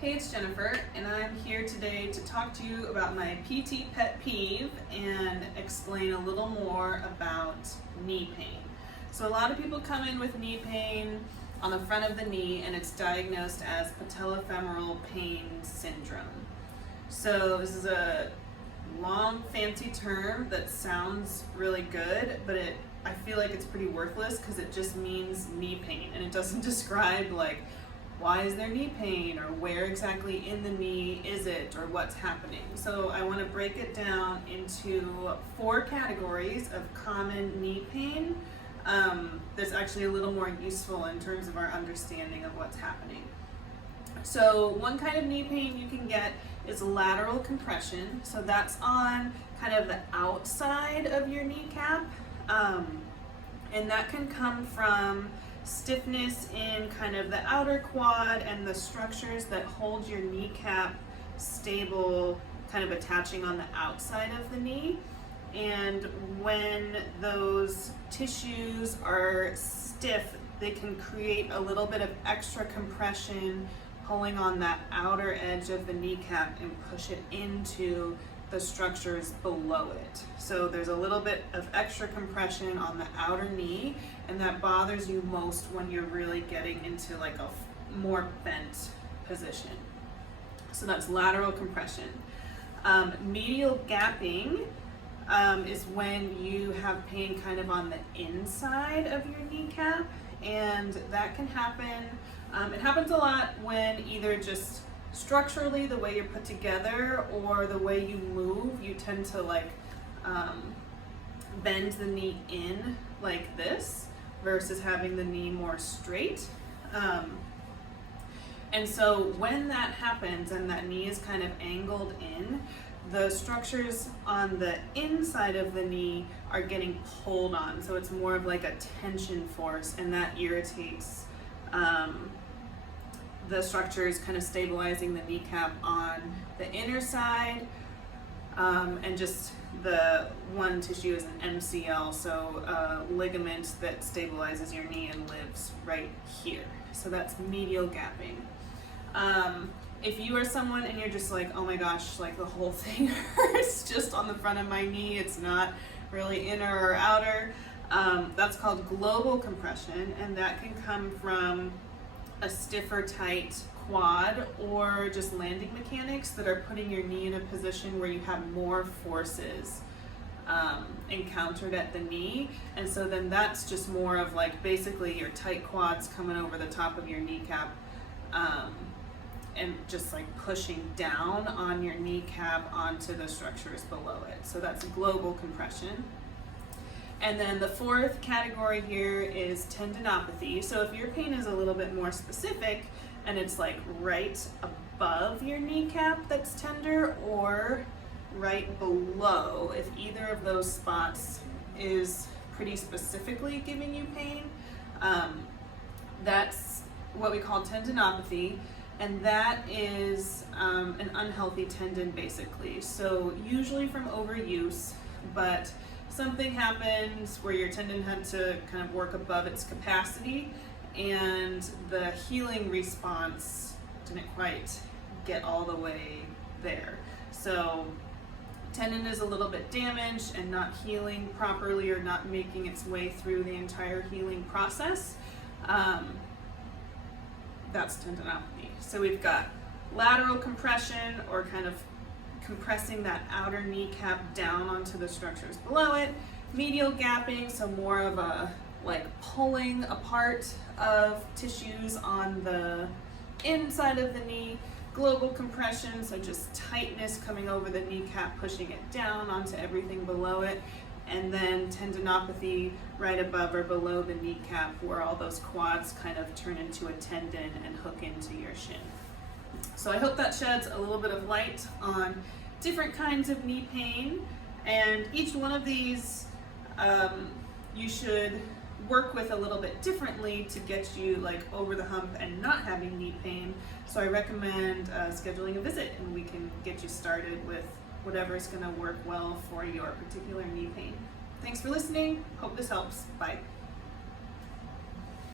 Hey, it's Jennifer, and I'm here today to talk to you about my PT pet peeve and explain a little more about knee pain. So a lot of people come in with knee pain on the front of the knee, and it's diagnosed as patellofemoral pain syndrome. So this is a long, fancy term that sounds really good, but I feel like it's pretty worthless because it just means knee pain, and it doesn't describe why is there knee pain, or where exactly in the knee is it, or what's happening. So I want to break it down into 4 categories of common knee pain that's actually a little more useful in terms of our understanding of what's happening. So one kind of knee pain you can get is lateral compression. So that's on kind of the outside of your kneecap, and that can come from stiffness in kind of the outer quad and the structures that hold your kneecap stable, kind of attaching on the outside of the knee. And when those tissues are stiff, they can create a little bit of extra compression, pulling on that outer edge of the kneecap and push it into the structures below it. So there's a little bit of extra compression on the outer knee, and that bothers you most when you're really getting into a more bent position. So that's lateral compression. Medial gapping is when you have pain kind of on the inside of your kneecap, and that can happen. It happens a lot when either just structurally, the way you're put together, or the way you move, you tend to bend the knee in like this versus having the knee more straight. And so when that happens and that knee is kind of angled in, the structures on the inside of the knee are getting pulled on. So it's more of like a tension force, and that irritates the structures, kind of stabilizing the kneecap on the inner side. And just the one tissue is an MCL, so a ligament that stabilizes your knee and lives right here. So that's medial gapping. If you are someone and you're just like, oh my gosh, the whole thing hurts just on the front of my knee, it's not really inner or outer, that's called global compression, and that can come from a stiffer, tight quad, or just landing mechanics that are putting your knee in a position where you have more forces encountered at the knee. And so then that's just more of basically your tight quads coming over the top of your kneecap, and just pushing down on your kneecap onto the structures below it. So that's global compression. And then the 4th category here is tendinopathy. So if your pain is a little bit more specific and it's right above your kneecap that's tender, or right below, if either of those spots is pretty specifically giving you pain, that's what we call tendinopathy. And that is an unhealthy tendon, basically. So usually from overuse, but something happens where your tendon had to kind of work above its capacity, and the healing response didn't quite get all the way there. So tendon is a little bit damaged and not healing properly, or not making its way through the entire healing process. That's tendinopathy. So we've got lateral compression, or kind of compressing that outer kneecap down onto the structures below it. Medial gapping, so more of a pulling apart of tissues on the inside of the knee. Global compression, so just tightness coming over the kneecap, pushing it down onto everything below it. And then tendinopathy right above or below the kneecap, where all those quads kind of turn into a tendon and hook into your shin. So I hope that sheds a little bit of light on different kinds of knee pain, and each one of these you should work with a little bit differently to get you over the hump and not having knee pain. So I recommend scheduling a visit, and we can get you started with whatever is going to work well for your particular knee pain. Thanks for listening. Hope this helps. Bye.